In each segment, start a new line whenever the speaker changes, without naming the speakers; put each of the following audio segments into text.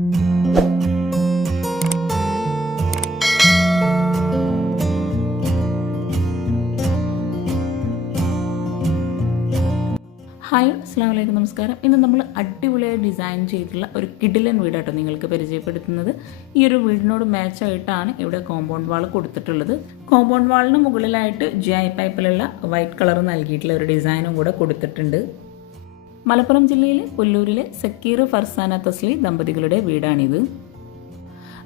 Hi അസ്സാം വലൈക്കും നമസ്കാരം. ഇന്ന് നമ്മൾ അടിപൊളിയായി ഡിസൈൻ ചെയ്തിട്ടുള്ള ഒരു കിഡിലൻ വീടാട്ടോ നിങ്ങൾക്ക് പരിചയപ്പെടുത്തുന്നത്. ഈ ഒരു വീടിനോട് മാച്ചായിട്ടാണ് ഇവിടെ കോമ്പൗണ്ട് വാൾ കൊടുത്തിട്ടുള്ളത്. കോമ്പൗണ്ട് വാളിന് മുകളിലായിട്ട് ജി ഐ പൈപ്പിലുള്ള വൈറ്റ് കളർ നൽകിയിട്ടുള്ള ഒരു ഡിസൈനും കൂടെ കൊടുത്തിട്ടുണ്ട്. മലപ്പുറം ജില്ലയിലെ പുല്ലൂരിലെ സക്കീർ ഫർസാന തസ്ലി ദമ്പതികളുടെ വീടാണിത്.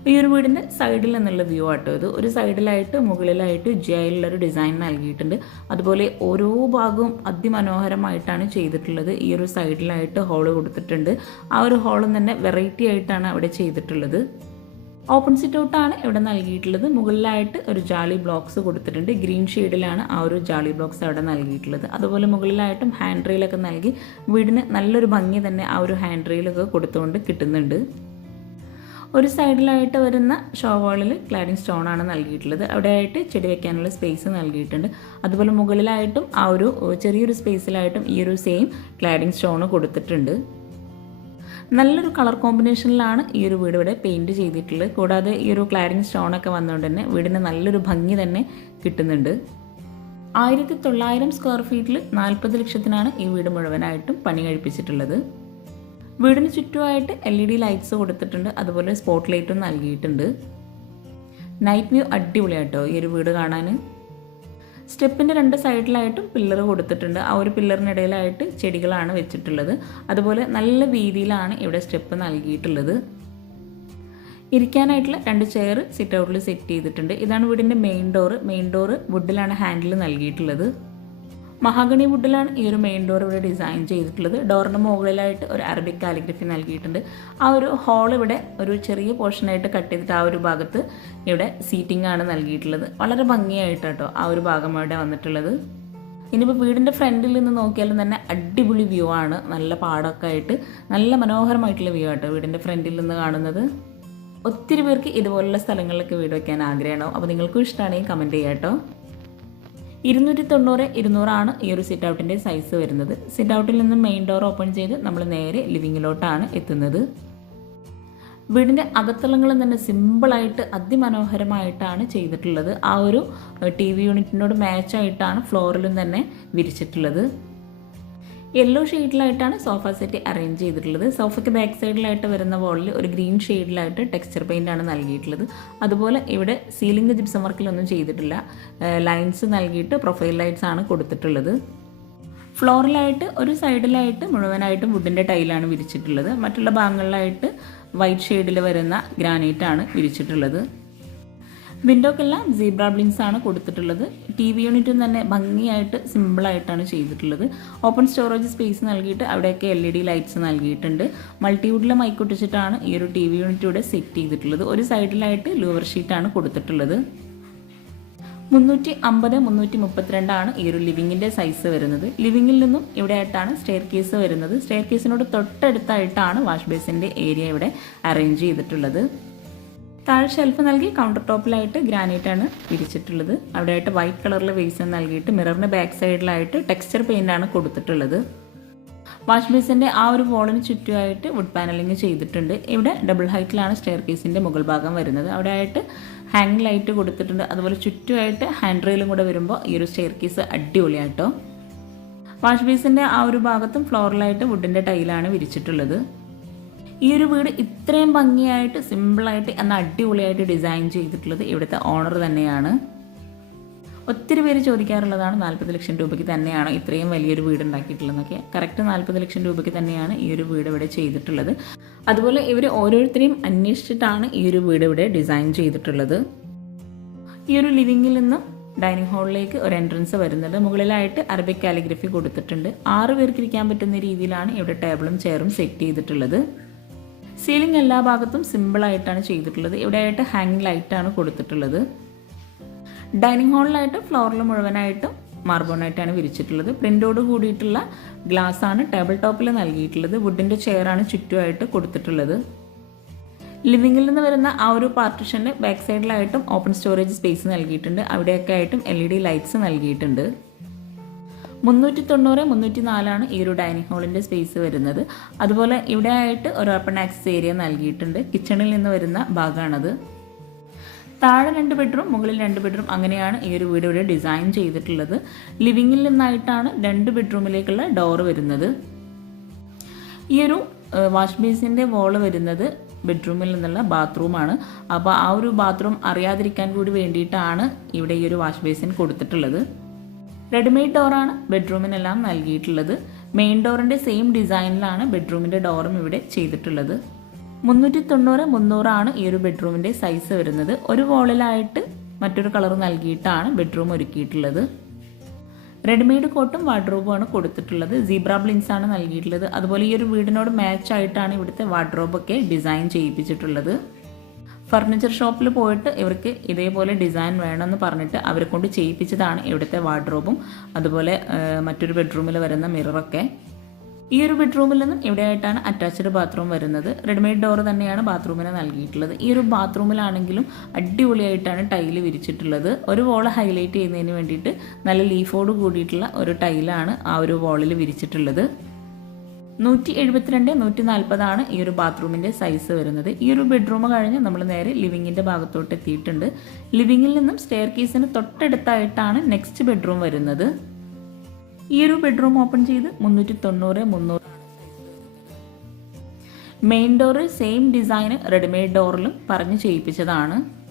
ഈ ഒരു വീടിന്റെ സൈഡിൽ നിന്നുള്ള വ്യൂ ആട്ടോ ഇത്. ഒരു സൈഡിലായിട്ട് മുകളിലായിട്ട് ജയിലുള്ളൊരു ഡിസൈൻ നൽകിയിട്ടുണ്ട്. അതുപോലെ ഓരോ ഭാഗവും അതിമനോഹരമായിട്ടാണ് ചെയ്തിട്ടുള്ളത്. ഈ ഒരു സൈഡിലായിട്ട് ഹോൾ കൊടുത്തിട്ടുണ്ട്. ആ ഒരു ഹോളും തന്നെ വെറൈറ്റി ആയിട്ടാണ് അവിടെ ചെയ്തിട്ടുള്ളത്. ഓപ്പൺ സിറ്റ് ഔട്ടാണ് ഇവിടെ നൽകിയിട്ടുള്ളത്. മുകളിലായിട്ട് ഒരു ജാളി ബ്ലോക്സ് കൊടുത്തിട്ടുണ്ട്. ഗ്രീൻ ഷെയ്ഡിലാണ് ആ ഒരു ജാളി ബ്ലോക്സ് അവിടെ നൽകിയിട്ടുള്ളത്. അതുപോലെ മുകളിലായിട്ടും ഹാൻഡ് റെയിലൊക്കെ നൽകി വീടിന് നല്ലൊരു ഭംഗി തന്നെ ആ ഒരു ഹാൻഡ് റെയിലൊക്കെ കൊടുത്തുകൊണ്ട് കിട്ടുന്നുണ്ട്. ഒരു സൈഡിലായിട്ട് വരുന്ന ഷോവാളിൽ ക്ലാഡിങ് സ്റ്റോൺ ആണ് നൽകിയിട്ടുള്ളത്. അവിടെയായിട്ട് ചെടി വെക്കാനുള്ള സ്പേസ് നൽകിയിട്ടുണ്ട്. അതുപോലെ മുകളിലായിട്ടും ആ ഒരു ചെറിയൊരു സ്പേസിലായിട്ടും ഈ ഒരു സെയിം ക്ലാഡിങ് സ്റ്റോൺ കൊടുത്തിട്ടുണ്ട്. നല്ലൊരു കളർ കോമ്പിനേഷനിലാണ് ഈ ഒരു വീട് ഇവിടെ പെയിന്റ് ചെയ്തിട്ടുള്ളത്. കൂടാതെ ഈ ഒരു സ്റ്റോൺ സ്റ്റോണൊക്കെ വന്നുകൊണ്ട് തന്നെ വീടിന് നല്ലൊരു ഭംഗി തന്നെ കിട്ടുന്നുണ്ട്. ആയിരത്തി തൊള്ളായിരം സ്ക്വയർ ഫീറ്റിൽ നാൽപ്പത് ലക്ഷത്തിനാണ് ഈ വീട് മുഴുവനായിട്ടും പണി കഴിപ്പിച്ചിട്ടുള്ളത്. വീടിന് ചുറ്റുമായിട്ട് എൽ ഇ ഡി ലൈറ്റ്സ് കൊടുത്തിട്ടുണ്ട്. അതുപോലെ സ്പോട്ട് ലൈറ്റും നൽകിയിട്ടുണ്ട്. നൈറ്റ് വ്യൂ അടിപൊളിയാട്ടോ ഈ ഒരു വീട് കാണാൻ സ്റ്റെപ്പിന്റെ രണ്ട് സൈഡിലായിട്ടും പില്ലർ കൊടുത്തിട്ടുണ്ട്. ആ ഒരു പില്ലറിനിടയിലായിട്ട് ചെടികളാണ് വെച്ചിട്ടുള്ളത്. അതുപോലെ നല്ല വീതിയിലാണ് ഇവിടെ സ്റ്റെപ്പ് നൽകിയിട്ടുള്ളത്. ഇരിക്കാനായിട്ടുള്ള രണ്ട് ചെയർ സിറ്റ് ഔട്ടിൽ സെറ്റ് ചെയ്തിട്ടുണ്ട്. ഇതാണ് വീടിന്റെ മെയിൻ ഡോറ്. മെയിൻ ഡോറ് വുഡിലാണ് ഹാൻഡിൽ നൽകിയിട്ടുള്ളത്. മഹാഗണി വുഡിലാണ് ഈ ഒരു മെയിൻ ഡോർ ഇവിടെ ഡിസൈൻ ചെയ്തിട്ടുള്ളത്. ഡോറിന് മുകളിലായിട്ട് ഒരു അറബിക് കാലിഗ്രഫി നൽകിയിട്ടുണ്ട്. ആ ഒരു ഹോൾ ഇവിടെ ഒരു ചെറിയ പോർഷനായിട്ട് കട്ട് ചെയ്തിട്ട് ആ ഒരു ഭാഗത്ത് ഇവിടെ സീറ്റിംഗ് ആണ് നൽകിയിട്ടുള്ളത്. വളരെ ഭംഗിയായിട്ട് കേട്ടോ ആ ഒരു ഭാഗം ഇവിടെ വന്നിട്ടുള്ളത്. ഇനിയിപ്പോൾ വീടിന്റെ ഫ്രണ്ടിൽ നിന്ന് നോക്കിയാലും തന്നെ അടിപൊളി വ്യൂ ആണ്. നല്ല പാടമൊക്കെ ആയിട്ട് നല്ല മനോഹരമായിട്ടുള്ള വ്യൂ ആട്ടോ വീടിന്റെ ഫ്രണ്ടിൽ നിന്ന് കാണുന്നത്. ഒത്തിരി പേർക്ക് ഇതുപോലുള്ള സ്ഥലങ്ങളിലൊക്കെ വീട് വയ്ക്കാൻ ആഗ്രഹമാണോ? അപ്പോൾ നിങ്ങൾക്കും ഇഷ്ടമാണെങ്കിൽ കമന്റ് ചെയ്യാം കേട്ടോ ഇരുന്നൂറ്റി തൊണ്ണൂറ് ഇരുന്നൂറാണ് ഈ ഒരു സിറ്റ് ഔട്ടിന്റെ സൈസ് വരുന്നത്. സിറ്റ് ഔട്ടിൽ നിന്ന് മെയിൻ ഡോർ ഓപ്പൺ ചെയ്ത് നമ്മൾ നേരെ ലിവിങ്ങിലോട്ടാണ് എത്തുന്നത്. വീടിന്റെ അകത്തളങ്ങളും തന്നെ സിമ്പിളായിട്ട് അതിമനോഹരമായിട്ടാണ് ചെയ്തിട്ടുള്ളത്. ആ ഒരു ടി വി യൂണിറ്റിനോട് മാച്ചായിട്ടാണ് ഫ്ലോറിലും തന്നെ വിരിച്ചിട്ടുള്ളത്. യെല്ലോ ഷെയ്ഡിലായിട്ടാണ് സോഫ സെറ്റ് അറേഞ്ച് ചെയ്തിട്ടുള്ളത്. സോഫയ്ക്ക് ബാക്ക് സൈഡിലായിട്ട് വരുന്ന വോളിൽ ഒരു ഗ്രീൻ ഷെയ്ഡിലായിട്ട് ടെക്സ്ചർ പെയിന്റ് ആണ് നൽകിയിട്ടുള്ളത്. അതുപോലെ ഇവിടെ സീലിംഗ് ജിപ്സം വർക്കിലൊന്നും ചെയ്തിട്ടില്ല. ലൈൻസ് നൽകിയിട്ട് പ്രൊഫൈൽ ലൈറ്റ്സ് ആണ് കൊടുത്തിട്ടുള്ളത്. ഫ്ലോറിലായിട്ട് ഒരു സൈഡിലായിട്ട് മുഴുവനായിട്ടും വുഡിന്റെ ടൈലാണ് വിരിച്ചിട്ടുള്ളത്. മറ്റുള്ള ഭാഗങ്ങളിലായിട്ട് വൈറ്റ് ഷെയ്ഡിൽ വരുന്ന ഗ്രാനൈറ്റ് ആണ് വിരിച്ചിട്ടുള്ളത്. വിൻഡോക്കെല്ലാം സീബ്ര ബ്ലിൻസ് ആണ് കൊടുത്തിട്ടുള്ളത്. ടി വി യൂണിറ്റും തന്നെ ഭംഗിയായിട്ട് സിമ്പിളായിട്ടാണ് ചെയ്തിട്ടുള്ളത്. ഓപ്പൺ സ്റ്റോറേജ് സ്പേസ് നൽകിയിട്ട് അവിടെയൊക്കെ എൽ ഇ ഡി ലൈറ്റ്സ് നൽകിയിട്ടുണ്ട്. മൾട്ടിവുഡിലെ മൈക്കൊട്ടിച്ചിട്ടാണ് ഈ ഒരു ടി വി യൂണിറ്റ് ഇവിടെ സെറ്റ് ചെയ്തിട്ടുള്ളത്. ഒരു സൈഡിലായിട്ട് ലൂവർ ഷീറ്റാണ് കൊടുത്തിട്ടുള്ളത്. മുന്നൂറ്റി അമ്പത് മുന്നൂറ്റി മുപ്പത്തിരണ്ടാണ് ഈ ഒരു ലിവിങ്ങിന്റെ സൈസ് വരുന്നത്. ലിവിങ്ങിൽ നിന്നും ഇവിടെ ആയിട്ടാണ് സ്റ്റെയർ കേസ് വരുന്നത്. സ്റ്റെയർ കേസിനോട് തൊട്ടടുത്തായിട്ടാണ് വാഷ് ബേസിന്റെ ഏരിയ ഇവിടെ അറേഞ്ച് ചെയ്തിട്ടുള്ളത്. താഴെ ഷെൽഫ് നൽകി കൗണ്ടർ ടോപ്പിലായിട്ട് ഗ്രാനൈറ്റ് ആണ് വിരിച്ചിട്ടുള്ളത്. അവിടെയായിട്ട് വൈറ്റ് കളറിൽ വേസ് നൽകിയിട്ട് മിററിന് ബാക്ക് സൈഡിലായിട്ട് ടെക്സ്ചർ പെയിന്റ് ആണ് കൊടുത്തിട്ടുള്ളത്. വാഷ് ബേസിന്റെ ആ ഒരു വോളിന് ചുറ്റുമായിട്ട് വുഡ് പാനലിംഗ് ചെയ്തിട്ടുണ്ട്. ഇവിടെ ഡബിൾ ഹൈറ്റിലാണ് സ്റ്റെയർ കേസിന്റെ മുകൾ ഭാഗം വരുന്നത്. അവിടെ ആയിട്ട് ഹാങ് ലൈറ്റ് കൊടുത്തിട്ടുണ്ട്. അതുപോലെ ചുറ്റുമായിട്ട് ഹാൻഡ് റെയിലും കൂടെ വരുമ്പോൾ ഈ ഒരു സ്റ്റെയർ കേസ് അടിപൊളിയാട്ടോ വാഷ് ബേസിന്റെ ആ ഒരു ഭാഗത്തും ഫ്ലോറിലായിട്ട് വുഡിന്റെ ടൈലാണ് വിരിച്ചിട്ടുള്ളത്. ഈ ഒരു വീട് ഇത്രയും ഭംഗിയായിട്ട് സിമ്പിളായിട്ട് എന്നാൽ അടിപൊളിയായിട്ട് ഡിസൈൻ ചെയ്തിട്ടുള്ളത് ഇവിടുത്തെ ഓണർ തന്നെയാണ്. ഒത്തിരി പേര് ചോദിക്കാറുള്ളതാണ് നാൽപ്പത് ലക്ഷം രൂപയ്ക്ക് തന്നെയാണ് ഇത്രയും വലിയൊരു വീട് ഉണ്ടാക്കിയിട്ടുള്ളതെന്നൊക്കെ. കറക്റ്റ് നാൽപ്പത് ലക്ഷം രൂപയ്ക്ക് തന്നെയാണ് ഈ ഒരു വീട് ഇവിടെ ചെയ്തിട്ടുള്ളത്. അതുപോലെ ഇവർ ഓരോരുത്തരെയും അന്വേഷിച്ചിട്ടാണ് ഈ ഒരു വീട് ഇവിടെ ഡിസൈൻ ചെയ്തിട്ടുള്ളത്. ഈ ഒരു ലിവിങ്ങിൽ നിന്നും ഡൈനിങ് ഹാളിലേക്ക് ഒരു എൻട്രൻസ് വരുന്നത് മുകളിലായിട്ട് അറബിക് കാലിഗ്രഫി കൊടുത്തിട്ടുണ്ട്. ആറ് പേർക്ക് ഇരിക്കാൻ പറ്റുന്ന രീതിയിലാണ് ഇവിടെ ടേബിളും ചെയറും സെറ്റ് ചെയ്തിട്ടുള്ളത്. സീലിംഗ് എല്ലാ ഭാഗത്തും സിമ്പിളായിട്ടാണ് ചെയ്തിട്ടുള്ളത്. ഇവിടെയായിട്ട് ഹാങ്ങിങ് ലൈറ്റാണ് കൊടുത്തിട്ടുള്ളത്. ഡൈനിങ് ഹാളിലായിട്ട് ഫ്ലോറിൽ മുഴുവനായിട്ടും മാർബോണായിട്ടാണ് വിരിച്ചിട്ടുള്ളത്. പ്രിന്റോട് കൂടിയിട്ടുള്ള ഗ്ലാസ് ആണ് ടേബിൾ ടോപ്പിൽ നൽകിയിട്ടുള്ളത്. വുഡിന്റെ ചെയറാണ് ചുറ്റുമായിട്ട് കൊടുത്തിട്ടുള്ളത്. ലിവിങ്ങിൽ നിന്ന് വരുന്ന ആ ഒരു പാർട്ടിഷന്റെ ബാക്ക് സൈഡിലായിട്ടും ഓപ്പൺ സ്റ്റോറേജ് സ്പേസ് നൽകിയിട്ടുണ്ട്. അവിടെയൊക്കെ ആയിട്ടും എൽ ഇ ഡി ലൈറ്റ്സ് നൽകിയിട്ടുണ്ട്. മുന്നൂറ്റി തൊണ്ണൂറ് മുന്നൂറ്റി നാലാണ് ഈ ഒരു ഡൈനിങ് ഹാളിന്റെ സ്പേസ് വരുന്നത്. അതുപോലെ ഇവിടെ ആയിട്ട് ഒരു ഓപ്പൺ ആക്സസ് ഏരിയ നൽകിയിട്ടുണ്ട്. കിച്ചണിൽ നിന്ന് വരുന്ന ഭാഗമാണത്. താഴെ രണ്ട് ബെഡ്റൂം മുകളിൽ രണ്ട് ബെഡ്റൂം അങ്ങനെയാണ് ഈ ഒരു വീട് ഇവിടെ ഡിസൈൻ ചെയ്തിട്ടുള്ളത്. ലിവിങ്ങിൽ നിന്നായിട്ടാണ് രണ്ട് ബെഡ്റൂമിലേക്കുള്ള ഡോർ വരുന്നത്. ഈ ഒരു വാഷ് ബേസിന്റെ വോൾ വരുന്നത് ബെഡ്റൂമിൽ നിന്നുള്ള ബാത്റൂമാണ് അപ്പോൾ ആ ഒരു ബാത്റൂം അറിയാതിരിക്കാൻ കൂടി വേണ്ടിയിട്ടാണ് ഇവിടെ ഈ ഒരു വാഷ് ബേസിൻ കൊടുത്തിട്ടുള്ളത്. റെഡിമെയ്ഡ് ഡോറാണ് ബെഡ്റൂമിനെല്ലാം നൽകിയിട്ടുള്ളത്. മെയിൻ ഡോറിന്റെ സെയിം ഡിസൈനിലാണ് ബെഡ്റൂമിന്റെ ഡോറും ഇവിടെ ചെയ്തിട്ടുള്ളത്. മുന്നൂറ്റി തൊണ്ണൂറ് മുന്നൂറാണ് ഈ ഒരു ബെഡ്റൂമിന്റെ സൈസ് വരുന്നത്. ഒരു വോളിലായിട്ട് മറ്റൊരു കളർ നൽകിയിട്ടാണ് ബെഡ്റൂം ഒരുക്കിയിട്ടുള്ളത്. റെഡിമെയ്ഡ് കോട്ടും വാർഡ്രോബുമാണ് കൊടുത്തിട്ടുള്ളത്. സീബ്ര ബ്ലിൻസ് ആണ് നൽകിയിട്ടുള്ളത്. അതുപോലെ ഈ ഒരു വീടിനോട് മാച്ച് ആയിട്ടാണ് ഇവിടുത്തെ വാർഡ്രോബൊക്കെ ഡിസൈൻ ചെയ്യിപ്പിച്ചിട്ടുള്ളത്. ഫർണിച്ചർ ഷോപ്പിൽ പോയിട്ട് ഇവർക്ക് ഇതേപോലെ ഡിസൈൻ വേണമെന്ന് പറഞ്ഞിട്ട് അവരെ കൊണ്ട് ചെയ്യിപ്പിച്ചതാണ് ഇവിടുത്തെ വാർഡ്രോബും അതുപോലെ മറ്റൊരു ബെഡ്റൂമിൽ വരുന്ന മിററൊക്കെ ഈ ഒരു ബെഡ്റൂമിൽ നിന്നും ഇവിടെയായിട്ടാണ് അറ്റാച്ച്ഡ് ബാത്റൂം വരുന്നത്. റെഡിമെയ്ഡ് ഡോർ തന്നെയാണ് ബാത്റൂമിന് നൽകിയിട്ടുള്ളത്. ഈ ഒരു ബാത്റൂമിലാണെങ്കിലും അടിപൊളിയായിട്ടാണ് ടൈൽ വിരിച്ചിട്ടുള്ളത്. ഒരു വോൾ ഹൈലൈറ്റ് ചെയ്യുന്നതിന് വേണ്ടിയിട്ട് നല്ല ലീഫോട് കൂടിയിട്ടുള്ള ഒരു ടൈലാണ് ആ ഒരു വോളിൽ വിരിച്ചിട്ടുള്ളത്. നൂറ്റി എഴുപത്തിരണ്ട് നൂറ്റി നാൽപ്പതാണ് ഈ ഒരു ബാത്റൂമിന്റെ സൈസ് വരുന്നത്. ഈ ഒരു ബെഡ്റൂം കഴിഞ്ഞ് നമ്മൾ നേരെ ലിവിങ്ങിന്റെ ഭാഗത്തോട്ട് എത്തിയിട്ടുണ്ട്. ലിവിങ്ങിൽ നിന്നും സ്റ്റെയർ കേസിന് തൊട്ടടുത്തായിട്ടാണ് നെക്സ്റ്റ് ബെഡ്റൂം വരുന്നത്. ഈ ഒരു ബെഡ്റൂം ഓപ്പൺ ചെയ്ത് മുന്നൂറ്റി തൊണ്ണൂറ് മുന്നൂറ് main door same design readymade ഡോറിലും പറഞ്ഞ് ചെയ്യിപ്പിച്ചതാണ്.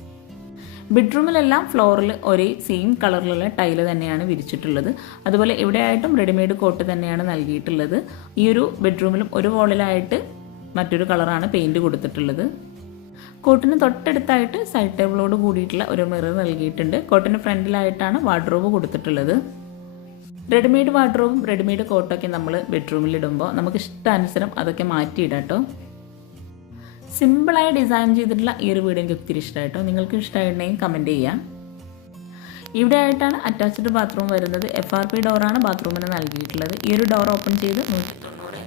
ബെഡ്റൂമിലെല്ലാം ഫ്ലോറിൽ ഒരേ സെയിം കളറിലുള്ള ടൈൽ തന്നെയാണ് വിരിച്ചിട്ടുള്ളത്. അതുപോലെ എവിടെയായിട്ടും റെഡിമെയ്ഡ് കോട്ട് തന്നെയാണ് നൽകിയിട്ടുള്ളത്. ഈ ഒരു ബെഡ്റൂമിലും ഒരു വോളിലായിട്ട് മറ്റൊരു കളറാണ് പെയിന്റ് കൊടുത്തിട്ടുള്ളത്. കോട്ടിന് തൊട്ടടുത്തായിട്ട് സൈഡ് ടേബിളോട് കൂടിയിട്ടുള്ള ഒരു മിറർ നൽകിയിട്ടുണ്ട്. കോട്ടിന് ഫ്രണ്ടിലായിട്ടാണ് വാർഡ്രോബ് കൊടുത്തിട്ടുള്ളത്. റെഡിമെയ്ഡ് വാർഡ്രോബും റെഡിമെയ്ഡ് കോട്ടൊക്കെ നമ്മൾ ബെഡ്റൂമിൽ ഇടുമ്പോൾ നമുക്ക് ഇഷ്ടാനുസരം അതൊക്കെ മാറ്റിയിടാം കേട്ടോ സിമ്പിളായി ഡിസൈൻ ചെയ്തിട്ടുള്ള ഈ ഒരു വീട് എനിക്ക് ഒത്തിരി ഇഷ്ടമായിട്ടോ. നിങ്ങൾക്ക് ഇഷ്ടമായിട്ടുണ്ടെങ്കിൽ കമന്റ് ചെയ്യാം. ഇവിടെ ആയിട്ടാണ് അറ്റാച്ച്ഡ് ബാത്റൂം വരുന്നത്. എഫ് ആർ പി ഡോറാണ് ബാത്റൂമിന് നൽകിയിട്ടുള്ളത്. ഈ ഒരു ഡോർ ഓപ്പൺ ചെയ്ത് തൊണ്ണൂറ്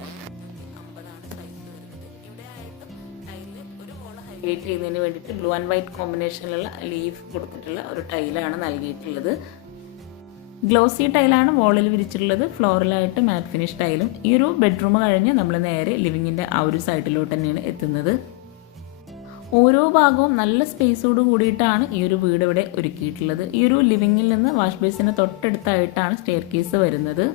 ഹൈലൈറ്റ് ചെയ്യുന്നതിന് വേണ്ടിയിട്ട് ബ്ലൂ ആൻഡ് വൈറ്റ് കോമ്പിനേഷനിലുള്ള ലീഫ് കൊടുത്തിട്ടുള്ള ഒരു ടൈലാണ് നൽകിയിട്ടുള്ളത്. ഗ്ലോസി ടൈലാണ് വോളിൽ വിരിച്ചിട്ടുള്ളത്. ഫ്ലോറിലായിട്ട് മാറ്റ് ഫിനിഷ് ടൈലും ഈ ഒരു ബെഡ്റൂം കഴിഞ്ഞ് നമ്മൾ നേരെ ലിവിങ്ങിന്റെ ആ ഒരു സൈഡിലോട്ട് തന്നെയാണ് എത്തുന്നത്. ഓരോ ഭാഗവും നല്ല സ്പേസോട് കൂടിയിട്ടാണ് ഈ ഒരു വീട് ഇവിടെ ഒരുക്കിയിട്ടുള്ളത്. ഈ ഒരു ലിവിങ്ങിൽ നിന്ന് വാഷ് ബേസിന് തൊട്ടടുത്തായിട്ടാണ് സ്റ്റെയർ കേസ് വരുന്നത്.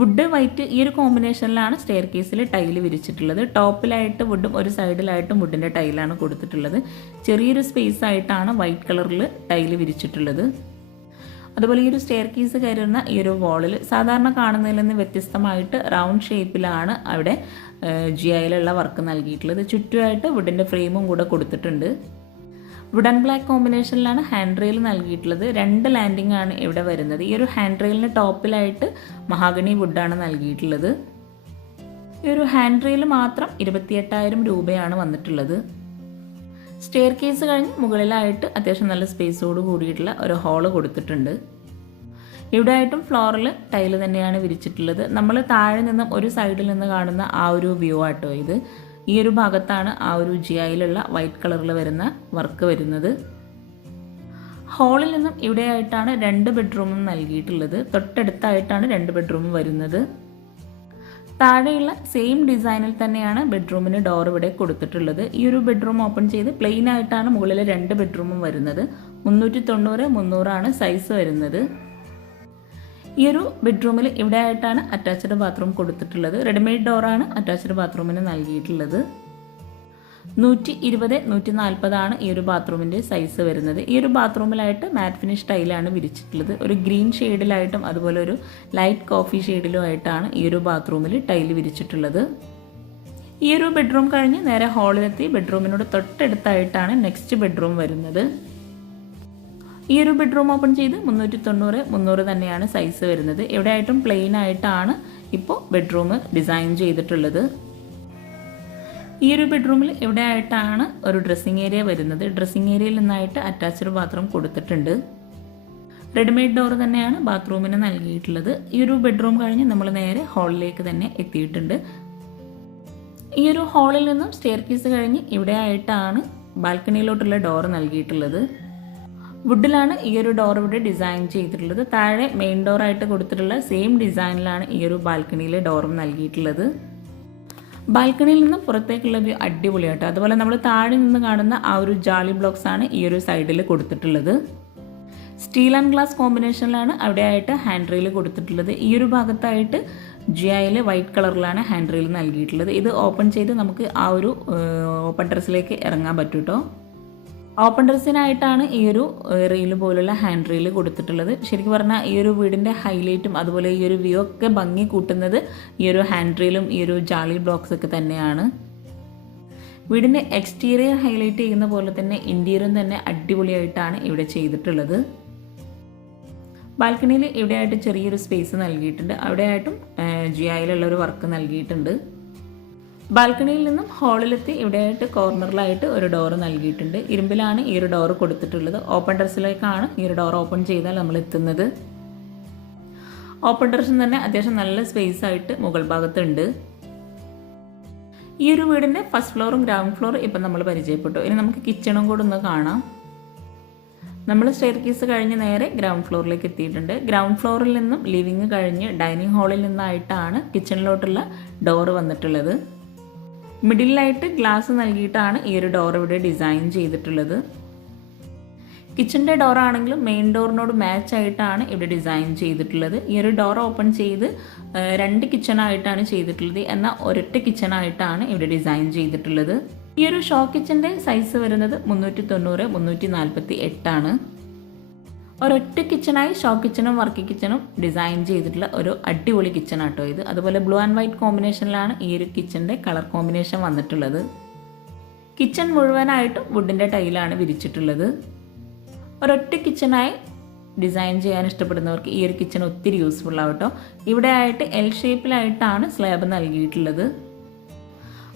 വുഡ് വൈറ്റ് ഈ ഒരു കോമ്പിനേഷനിലാണ് സ്റ്റെയർ കേസിൽ ടൈൽ വിരിച്ചിട്ടുള്ളത്. ടോപ്പിലായിട്ട് വുഡും ഒരു സൈഡിലായിട്ടും വുഡിന്റെ ടൈലാണ് കൊടുത്തിട്ടുള്ളത്. ചെറിയൊരു സ്പേസ് ആയിട്ടാണ് വൈറ്റ് കളറിൽ ടൈൽ വിരിച്ചിട്ടുള്ളത്. അതുപോലെ ഈ ഒരു സ്റ്റെയർ കേസ് കയറുന്ന ഈ ഒരു വാളിൽ സാധാരണ കാണുന്നതിൽ നിന്ന് വ്യത്യസ്തമായിട്ട് റൗണ്ട് ഷേപ്പിലാണ് അവിടെ ജി ഐയിലുള്ള വർക്ക് നൽകിയിട്ടുള്ളത്. ചുറ്റുമായിട്ട് വുഡിന്റെ ഫ്രെയിമും കൂടെ കൊടുത്തിട്ടുണ്ട്. വുഡ് ആൻഡ് ബ്ലാക്ക് കോമ്പിനേഷനിലാണ് ഹാൻഡ് റെയിൽ നൽകിയിട്ടുള്ളത്. രണ്ട് ലാൻഡിംഗ് ആണ് ഇവിടെ വരുന്നത്. ഈ ഒരു ഹാൻഡ് റെയിലിന് ടോപ്പിലായിട്ട് മഹാഗണി വുഡാണ് നൽകിയിട്ടുള്ളത്. ഈ ഒരു ഹാൻഡ് റെയിൽ മാത്രം ഇരുപത്തിയെട്ടായിരം രൂപയാണ് വന്നിട്ടുള്ളത്. സ്റ്റെയർ കേസ് കഴിഞ്ഞ് മുകളിലായിട്ട് അത്യാവശ്യം നല്ല സ്പേസോട് കൂടിയിട്ടുള്ള ഒരു ഹാൾ കൊടുത്തിട്ടുണ്ട്. ഇവിടെ ആയിട്ടും ഫ്ലോറിൽ ടൈൽ തന്നെയാണ് വിരിച്ചിട്ടുള്ളത്. നമ്മൾ താഴെ നിന്നും ഒരു സൈഡിൽ നിന്ന് കാണുന്ന ആ ഒരു വ്യൂ ആട്ടോ ഇത്. ഈ ഒരു ഭാഗത്താണ് ആ ഒരു ജിയായിലുള്ള വൈറ്റ് കളറിൽ വരുന്ന വർക്ക് വരുന്നത്. ഹാളിൽ നിന്നും ഇവിടെയായിട്ടാണ് രണ്ട് ബെഡ്റൂമും നൽകിയിട്ടുള്ളത്. തൊട്ടടുത്തായിട്ടാണ് രണ്ട് ബെഡ്റൂമും വരുന്നത്. താഴെയുള്ള സെയിം ഡിസൈനിൽ തന്നെയാണ് ബെഡ്റൂമിന് ഡോർ ഇവിടെ കൊടുത്തിട്ടുള്ളത്. ഈ ഒരു ബെഡ്റൂം ഓപ്പൺ ചെയ്ത് പ്ലെയിൻ ആയിട്ടാണ് മുകളിൽ രണ്ട് ബെഡ്റൂമും വരുന്നത്. മുന്നൂറ്റി തൊണ്ണൂറ് മുന്നൂറാണ് സൈസ് വരുന്നത്. ഈ ഒരു ബെഡ്റൂമിൽ ഇവിടെ ആയിട്ടാണ് അറ്റാച്ച്ഡ് ബാത്റൂം കൊടുത്തിട്ടുള്ളത് റെഡിമെയ്ഡ് ഡോറാണ് അറ്റാച്ച്ഡ് ബാത്റൂമിന് നൽകിയിട്ടുള്ളത്. നൂറ്റി ഇരുപത് നൂറ്റി നാൽപ്പതാണ് ഈ ഒരു ബാത്റൂമിന്റെ സൈസ് വരുന്നത്. ഈ ഒരു ബാത്റൂമിലായിട്ട് മാറ്റ് ഫിനിഷ് ടൈലാണ് വിരിച്ചിട്ടുള്ളത്. ഒരു ഗ്രീൻ ഷെയ്ഡിലായിട്ടും അതുപോലെ ഒരു ലൈറ്റ് കോഫി ഷെയ്ഡിലും ആയിട്ടാണ് ഈ ഒരു ബാത്റൂമിൽ ടൈൽ വിരിച്ചിട്ടുള്ളത്. ഈ ഒരു ബെഡ്റൂം കഴിഞ്ഞ് നേരെ ഹാളിലെത്തി ബെഡ്റൂമിനോട് തൊട്ടടുത്തായിട്ടാണ് നെക്സ്റ്റ് ബെഡ്റൂം വരുന്നത്. ഈ ഒരു ബെഡ്റൂം ഓപ്പൺ ചെയ്ത് മുന്നൂറ്റി തൊണ്ണൂറ് മുന്നൂറ് തന്നെയാണ് സൈസ് വരുന്നത്. എവിടെയായിട്ടും പ്ലെയിൻ ആയിട്ടാണ് ഇപ്പോൾ ബെഡ്റൂം ഡിസൈൻ ചെയ്തിട്ടുള്ളത്. ഈ ഒരു ബെഡ്റൂമിൽ എവിടെയായിട്ടാണ് ഒരു ഡ്രസ്സിങ് ഏരിയ വരുന്നത്? ഡ്രസ്സിങ് ഏരിയയിൽ നിന്നായിട്ട് അറ്റാച്ച്ഡ് ബാത്റൂം കൊടുത്തിട്ടുണ്ട്. റെഡിമെയ്ഡ് ഡോർ തന്നെയാണ് ബാത്റൂമിന് നൽകിയിട്ടുള്ളത്. ഈ ഒരു ബെഡ്റൂം കഴിഞ്ഞ് നമ്മൾ നേരെ ഹാളിലേക്ക് തന്നെ എത്തിയിട്ടുണ്ട്. ഈ ഒരു ഹാളിൽ നിന്നും സ്റ്റെയർ കേസ് കഴിഞ്ഞ് ഇവിടെ ആയിട്ടാണ് ബാൽക്കണിയിലോട്ടുള്ള ഡോർ നൽകിയിട്ടുള്ളത്. വുഡിലാണ് ഈ ഒരു ഡോർ ഇവിടെ ഡിസൈൻ ചെയ്തിട്ടുള്ളത്. താഴെ മെയിൻ ഡോറായിട്ട് കൊടുത്തിട്ടുള്ള സെയിം ഡിസൈനിലാണ് ഈ ഒരു ബാൽക്കണിയിലെ ഡോറും നൽകിയിട്ടുള്ളത്. ബാൽക്കണിയിൽ നിന്ന് പുറത്തേക്കുള്ള വ്യൂ അടിപൊളിയാട്ടോ അതുപോലെ നമ്മൾ താഴെ നിന്ന് കാണുന്ന ആ ഒരു ജാളി ബ്ലോക്സ് ആണ് ഈ ഒരു സൈഡിൽ കൊടുത്തിട്ടുള്ളത്. സ്റ്റീൽ ആൻഡ് ഗ്ലാസ് കോമ്പിനേഷനിലാണ് അവിടെയായിട്ട് ഹാൻഡ് റെയിൽ കൊടുത്തിട്ടുള്ളത്. ഈ ഒരു ഭാഗത്തായിട്ട് ജിയായിൽ വൈറ്റ് കളറിലാണ് ഹാൻഡ് റെയിൽ നൽകിയിട്ടുള്ളത്. ഇത് ഓപ്പൺ ചെയ്ത് നമുക്ക് ആ ഒരു ഓപ്പൺ ടെറസിലേക്ക് ഇറങ്ങാൻ പറ്റും കേട്ടോ ഓപ്പൺ ഡ്രസ്സിനായിട്ടാണ് ഈ ഒരു റീൽ പോലുള്ള ഹാൻഡ് റീൽ കൊടുത്തിട്ടുള്ളത്. ശരിക്കും പറഞ്ഞാൽ ഈ ഒരു വീടിന്റെ ഹൈലൈറ്റും അതുപോലെ ഈ ഒരു വ്യൂ ഒക്കെ ഭംഗി കൂട്ടുന്നത് ഈ ഒരു ഹാൻഡ് റീലും ഈ ഒരു ജാളി ബ്ലോക്സ് ഒക്കെ തന്നെയാണ്. വീടിന്റെ എക്സ്റ്റീരിയർ ഹൈലൈറ്റ് ചെയ്യുന്ന പോലെ തന്നെ ഇന്റീരിയറും തന്നെ അടിപൊളിയായിട്ടാണ് ഇവിടെ ചെയ്തിട്ടുള്ളത്. ബാൽക്കണിയിൽ ഇവിടെയായിട്ട് ചെറിയൊരു സ്പേസ് നൽകിയിട്ടുണ്ട്. അവിടെയായിട്ടും ജിയായിലുള്ള ഒരു വർക്ക് നൽകിയിട്ടുണ്ട്. ബാൽക്കണിയിൽ നിന്നും ഹാളിലെത്തി ഇവിടെയായിട്ട് കോർണറിലായിട്ട് ഒരു ഡോർ നൽകിയിട്ടുണ്ട്. ഇരുമ്പിലാണ് ഈ ഒരു ഡോർ കൊടുത്തിട്ടുള്ളത്. ഓപ്പൺ ഡ്രസ്സിലേക്കാണ് ഈ ഒരു ഡോർ ഓപ്പൺ ചെയ്താൽ നമ്മൾ എത്തുന്നത്. ഓപ്പൺ ഡ്രസ്സും തന്നെ അത്യാവശ്യം നല്ല സ്പേസ് ആയിട്ട് മുകൾ ഭാഗത്തുണ്ട്. ഈ ഒരു വീടിന്റെ ഫസ്റ്റ് ഫ്ലോറും ഗ്രൗണ്ട് ഫ്ലോറും ഇപ്പം നമ്മൾ പരിചയപ്പെട്ടു. ഇനി നമുക്ക് കിച്ചണും കൂടെ ഒന്ന് കാണാം. നമ്മൾ സ്റ്റെയർ കേസ് കഴിഞ്ഞ് നേരെ ഗ്രൗണ്ട് ഫ്ലോറിലേക്ക് എത്തിയിട്ടുണ്ട്. ഗ്രൗണ്ട് ഫ്ലോറിൽ നിന്നും ലിവിങ് കഴിഞ്ഞ് ഡൈനിങ് ഹാളിൽ നിന്നായിട്ടാണ് കിച്ചണിലോട്ടുള്ള ഡോറ് വന്നിട്ടുള്ളത്. മിഡിലായിട്ട് ഗ്ലാസ് നൽകിയിട്ടാണ് ഈ ഒരു ഡോർ ഇവിടെ ഡിസൈൻ ചെയ്തിട്ടുള്ളത്. കിച്ചന്റെ ഡോർ ആണെങ്കിലും മെയിൻ ഡോറിനോട് മാച്ച് ആയിട്ടാണ് ഇവിടെ ഡിസൈൻ ചെയ്തിട്ടുള്ളത്. ഈ ഒരു ഡോർ ഓപ്പൺ ചെയ്ത് രണ്ട് കിച്ചണായിട്ടാണ് ചെയ്തിട്ടുള്ളത്. എന്നാൽ ഒരൊറ്റ കിച്ചണായിട്ടാണ് ഇവിടെ ഡിസൈൻ ചെയ്തിട്ടുള്ളത്. ഈ ഒരു ഷോ കിച്ചന്റെ സൈസ് വരുന്നത് മുന്നൂറ്റി തൊണ്ണൂറ് മുന്നൂറ്റി നാൽപ്പത്തി എട്ടാണ് ഒരൊറ്റ കിച്ചണായി ഷോ കിച്ചണും വർക്ക് കിച്ചണും ഡിസൈൻ ചെയ്തിട്ടുള്ള ഒരു അടിപൊളി കിച്ചൺ ആട്ടോ ഇത്. അതുപോലെ ബ്ലൂ ആൻഡ് വൈറ്റ് കോമ്പിനേഷനിലാണ് ഈ ഒരു കിച്ചന്റെ കളർ കോമ്പിനേഷൻ വന്നിട്ടുള്ളത്. കിച്ചൺ മുഴുവനായിട്ടും വുഡിന്റെ ടൈലാണ് വിരിച്ചിട്ടുള്ളത്. ഒരൊറ്റ കിച്ചണായി ഡിസൈൻ ചെയ്യാൻ ഇഷ്ടപ്പെടുന്നവർക്ക് ഈ ഒരു കിച്ചൺ ഒത്തിരി യൂസ്ഫുൾ ആവട്ടോ. ഇവിടെ ആയിട്ട് എൽ ഷേപ്പിലായിട്ടാണ് സ്ലാബ് നൽകിയിട്ടുള്ളത്.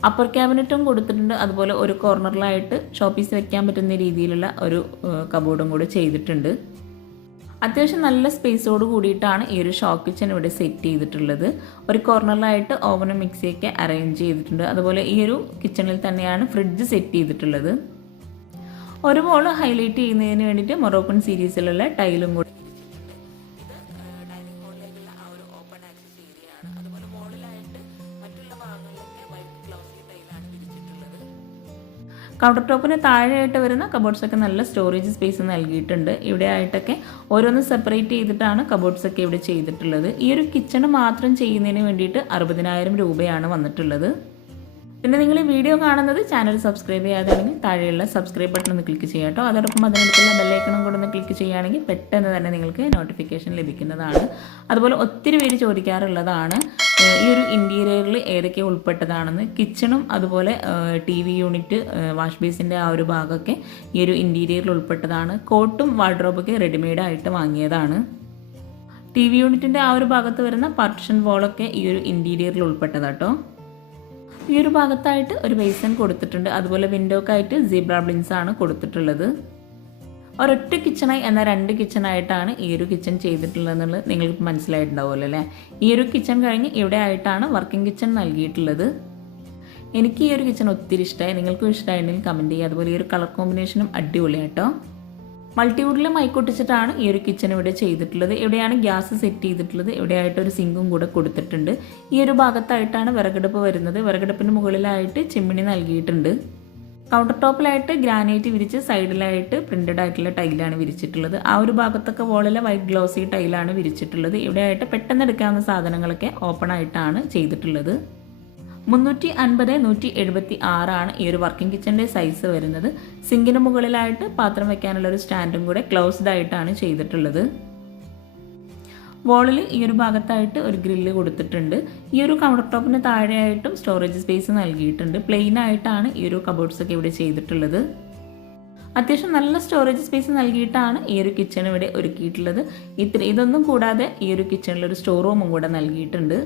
അപ്പർ ക്യാബിനറ്റും കൊടുത്തിട്ടുണ്ട്. അതുപോലെ ഒരു കോർണറിലായിട്ട് ഷോപ്പീസ് വെക്കാൻ പറ്റുന്ന രീതിയിലുള്ള ഒരു കബോർഡും കൂടെ ചെയ്തിട്ടുണ്ട്. അത്യാവശ്യം നല്ല സ്പേസോട് കൂടിയിട്ടാണ് ഈ ഒരു ഷോ കിച്ചൺ ഇവിടെ സെറ്റ് ചെയ്തിട്ടുള്ളത്. ഒരു കോർണറിലായിട്ട് ഓവനും മിക്സിയൊക്കെ അറേഞ്ച് ചെയ്തിട്ടുണ്ട്. അതുപോലെ ഈ ഒരു കിച്ചണിൽ തന്നെയാണ് ഫ്രിഡ്ജ് സെറ്റ് ചെയ്തിട്ടുള്ളത്. ഒരു ബോൾ ഹൈലൈറ്റ് ചെയ്യുന്നതിന് വേണ്ടിയിട്ട് മൊറോക്കൺ സീരീസിലുള്ള ടൈലും കൂടി കൗണ്ടർ ടോപ്പിന് താഴെയായിട്ട് വരുന്ന കബോർഡ്സൊക്കെ നല്ല സ്റ്റോറേജ് സ്പേസ് നൽകിയിട്ടുണ്ട്. ഇവിടെ ആയിട്ടൊക്കെ ഓരോന്ന് സെപ്പറേറ്റ് ചെയ്തിട്ടാണ് കബോർഡ്സ് ഒക്കെ ഇവിടെ ചെയ്തിട്ടുള്ളത്. ഈ ഒരു കിച്ചണ് മാത്രം ചെയ്യുന്നതിന് വേണ്ടിയിട്ട് അറുപതിനായിരം രൂപയാണ് വന്നിട്ടുള്ളത്. പിന്നെ നിങ്ങൾ ഈ വീഡിയോ കാണുന്നത് ചാനൽ സബ്സ്ക്രൈബ് ചെയ്യാതാണെങ്കിൽ താഴെയുള്ള സബ്സ്ക്രൈബ് ബട്ടൺ ഒന്ന് ക്ലിക്ക് ചെയ്യാം കേട്ടോ. അതോടൊപ്പം അതിനടുത്തുള്ള ബെല്ലൈക്കണും കൂടെ ഒന്ന് ക്ലിക്ക് ചെയ്യുകയാണെങ്കിൽ പെട്ടെന്ന് തന്നെ നിങ്ങൾക്ക് നോട്ടിഫിക്കേഷൻ ലഭിക്കുന്നതാണ്. അതുപോലെ ഒത്തിരി പേര് ചോദിക്കാറുള്ളതാണ് ഈ ഒരു ഇന്റീരിയറിൽ ഏതൊക്കെ ഉൾപ്പെട്ടതാണെന്ന്. കിച്ചണും അതുപോലെ ടി വി യൂണിറ്റ് വാഷ് ബേസിന്റെ ആ ഒരു ഭാഗമൊക്കെ ഈ ഒരു ഇന്റീരിയറിൽ ഉൾപ്പെട്ടതാണ്. കോട്ടും വാർഡ്രോബൊക്കെ റെഡിമെയ്ഡ് ആയിട്ട് വാങ്ങിയതാണ്. ടി വി യൂണിറ്റിന്റെ ആ ഒരു ഭാഗത്ത് വരുന്ന പാർട്ടിഷൻ വോളൊക്കെ ഈ ഒരു ഇന്റീരിയറിൽ ഉൾപ്പെട്ടതാട്ടോ ഈ ഒരു ഭാഗത്തായിട്ട് ഒരു ബേസൻ കൊടുത്തിട്ടുണ്ട്. അതുപോലെ വിൻഡോക്കായിട്ട് സീബ്ര ബ്ലിൻസ് ആണ് കൊടുത്തിട്ടുള്ളത്. ഒരൊറ്റ കിച്ചണായി എന്ന രണ്ട് കിച്ചണായിട്ടാണ് ഈ ഒരു കിച്ചൺ ചെയ്തിട്ടുള്ളതെന്നുള്ളത് നിങ്ങൾക്ക് മനസ്സിലായിട്ടുണ്ടാവുമല്ലോ അല്ലേ? ഈ ഒരു കിച്ചൺ കഴിഞ്ഞ് ഇവിടെ ആയിട്ടാണ് വർക്കിംഗ് കിച്ചൺ നൽകിയിട്ടുള്ളത്. എനിക്ക് ഈ ഒരു കിച്ചൺ ഒത്തിരി ഇഷ്ടമായി. നിങ്ങൾക്കും ഇഷ്ടമായിട്ടുണ്ടെങ്കിൽ കമന്റ് ചെയ്യുക. അതുപോലെ ഈ ഒരു കളർ കോമ്പിനേഷനും അടിപൊളിയാട്ടോ. മൾട്ടിവുഡിൽ മൈക്കൊട്ടിച്ചിട്ടാണ് ഈ ഒരു കിച്ചൺ ഇവിടെ ചെയ്തിട്ടുള്ളത്. ഇവിടെയാണ് ഗ്യാസ് സെറ്റ് ചെയ്തിട്ടുള്ളത്? ഇവിടെയായിട്ട് ഒരു സിങ്കും കൂടെ കൊടുത്തിട്ടുണ്ട്. ഈ ഒരു ഭാഗത്തായിട്ടാണ് വിറകടുപ്പ് വരുന്നത്. വിറകടുപ്പിന് മുകളിലായിട്ട് ചിമ്മിണി നൽകിയിട്ടുണ്ട്. കൗണ്ടർ ടോപ്പിലായിട്ട് ഗ്രാനൈറ്റ് വിരിച്ച് സൈഡിലായിട്ട് പ്രിന്റഡ് ആയിട്ടുള്ള ടൈലാണ് വിരിച്ചിട്ടുള്ളത്. ആ ഒരു ഭാഗത്തൊക്കെ വോളിലെ വൈറ്റ് ഗ്ലോസി ടൈലാണ് വിരിച്ചിട്ടുള്ളത്. ഇവിടെയായിട്ട് പെട്ടെന്ന് എടുക്കാവുന്ന സാധനങ്ങളൊക്കെ ഓപ്പൺ ആയിട്ടാണ് ചെയ്തിട്ടുള്ളത്. മുന്നൂറ്റി അൻപത് നൂറ്റി എഴുപത്തി ആറാണ് ഈ ഒരു വർക്കിംഗ് കിച്ചന്റെ സൈസ് വരുന്നത്. സിങ്കിന് മുകളിലായിട്ട് പാത്രം വെക്കാനുള്ള ഒരു സ്റ്റാൻഡും കൂടെ ക്ലോസ്ഡ് ആയിട്ടാണ് ചെയ്തിട്ടുള്ളത്. വോളിൽ ഈ ഒരു ഭാഗത്തായിട്ട് ഒരു ഗ്രില്ല് കൊടുത്തിട്ടുണ്ട്. ഈ ഒരു കൗണ്ടർ ടോപ്പിന് താഴെയായിട്ടും സ്റ്റോറേജ് സ്പേസ് നൽകിയിട്ടുണ്ട്. പ്ലെയിൻ ആയിട്ടാണ് ഈ ഒരു കബോർഡ്സ് ഒക്കെ ഇവിടെ ചെയ്തിട്ടുള്ളത്. അത്യാവശ്യം നല്ല സ്റ്റോറേജ് സ്പേസ് നൽകിയിട്ടാണ് ഈ ഒരു കിച്ചൺ ഇവിടെ ഒരുക്കിയിട്ടുള്ളത്. ഇത്ര ഇതൊന്നും കൂടാതെ ഈ ഒരു കിച്ചണിൽ ഒരു സ്റ്റോർ റൂമും കൂടെ നൽകിയിട്ടുണ്ട്.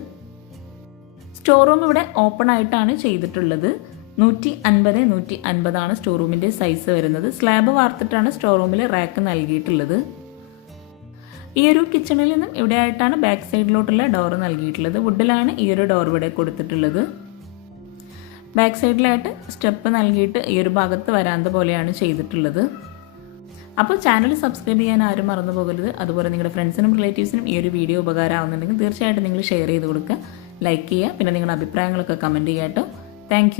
സ്റ്റോർ റൂം ഇവിടെ ഓപ്പൺ ആയിട്ടാണ് ചെയ്തിട്ടുള്ളത്. നൂറ്റി അൻപത് നൂറ്റി അൻപതാണ് സ്റ്റോർ സൈസ് വരുന്നത്. സ്ലാബ് വാർത്തിട്ടാണ് സ്റ്റോർ റൂമിൽ റാക്ക് നൽകിയിട്ടുള്ളത്. ഈ ഒരു കിച്ചണിൽ നിന്നും ഇവിടെ ആയിട്ടാണ് ബാക്ക് സൈഡിലോട്ടുള്ള ഡോർ നൽകിയിട്ടുള്ളത്. വുഡിലാണ് ഈ ഒരു ഡോർ ഇവിടെ കൊടുത്തിട്ടുള്ളത്. ബാക്ക് സൈഡിലായിട്ട് സ്റ്റെപ്പ് നൽകിയിട്ട് ഈ ഒരു ഭാഗത്ത് വരാന്ത പോലെയാണ് ചെയ്തിട്ടുള്ളത്. അപ്പോൾ ചാനൽ സബ്സ്ക്രൈബ് ചെയ്യാൻ ആരും മറന്നു പോകരുത്. അതുപോലെ നിങ്ങളുടെ ഫ്രണ്ട്സിനും റിലേറ്റീവ്സിനും ഈ ഒരു വീഡിയോ ഉപകാരമാവുന്നുണ്ടെങ്കിൽ തീർച്ചയായിട്ടും നിങ്ങൾ ഷെയർ ചെയ്ത് കൊടുക്കുക. ലൈക്ക് ചെയ്യുക. പിന്നെ നിങ്ങളുടെ അഭിപ്രായങ്ങളൊക്കെ കമന്റ് ചെയ്യാം കേട്ടോ. താങ്ക്